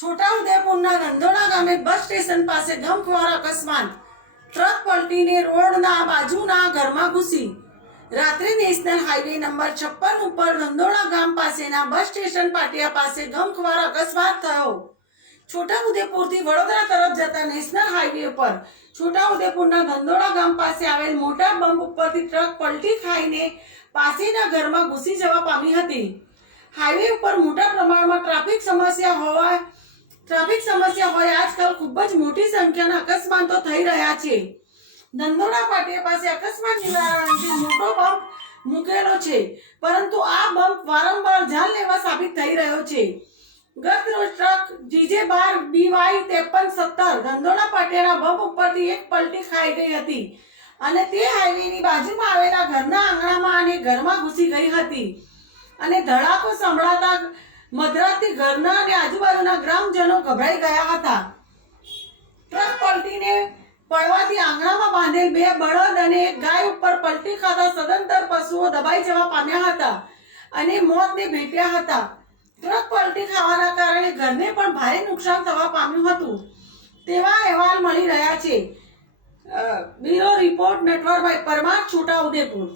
છોટાઉદેપુરના ગંધોડા ગામે bus station પાસે ગમખ્વાર અકસ્માત. ટ્રક પલટીને રોડના બાજુના ઘરમાં ઘૂસી. રાત્રે નેશનલ હાઈવે નંબર 56 ઉપર ગંધોડા ગામ પાસેના બસ સ્ટેશન પાટિયા પાસે ગમખ્વાર અકસ્માત થયો. છોટાઉદેપુરથી વડોદરા તરફ જતા નેશનલ હાઈવે ઉપર છોટાઉદેપુરના ગંધોડા ગામ પાસે આવેલ મોટા બમ્પ ઉપરથી ટ્રક પલટી ખાઈને પાસેના ઘરમાં ઘૂસી જવા પામી હતી. હાઈવે ઉપર મોટા પ્રમાણમાં ટ્રાફિક સમસ્યા હોય આજકાલ ખૂબ જ મોટી સંખ્યાના અકસ્માતો થઈ રહ્યા છે. ગંધોડા પાટિયા પાસે અકસ્માત નિવારણથી મોટો બમ્પ મૂકેલો છે, પરંતુ આ બમ્પ વારંવાર જાનલેવા સાબિત થઈ રહ્યો છે. ગત રોજ ટ્રક GJ12BY5317 ગંધોડા પાટિયાના બમ્પ ઉપરથી એક પલટી ખાઈ ગઈ હતી અને તે હાઈવેની બાજુમાં આવેલા ઘરના આંગણામાં અને ઘરમાં ઘૂસી ગઈ હતી અને ધડાકો સંભળાતા મધરાતથી ઘરના અને આજુબાજુના ગ્રામજનો ગભરાઈ ગયા હતા. ટ્રક પલટીને પડવાથી આંગણામાં બાંધેલ 2 બળદ અને એક ગાય ઉપર પલટી ખાતા સદંતર પશુઓ દબાઈ જવા પામ્યા હતા અને મોતને ભેટ્યા હતા. ટ્રક પલટી ખાવાના કારણે ઘરને પણ ભારે નુકસાન થવા પામ્યું હતું તેવા અહેવાલ મળી રહ્યા છે. Bureau report Natwarbhai Parmar, Chhota Udepur.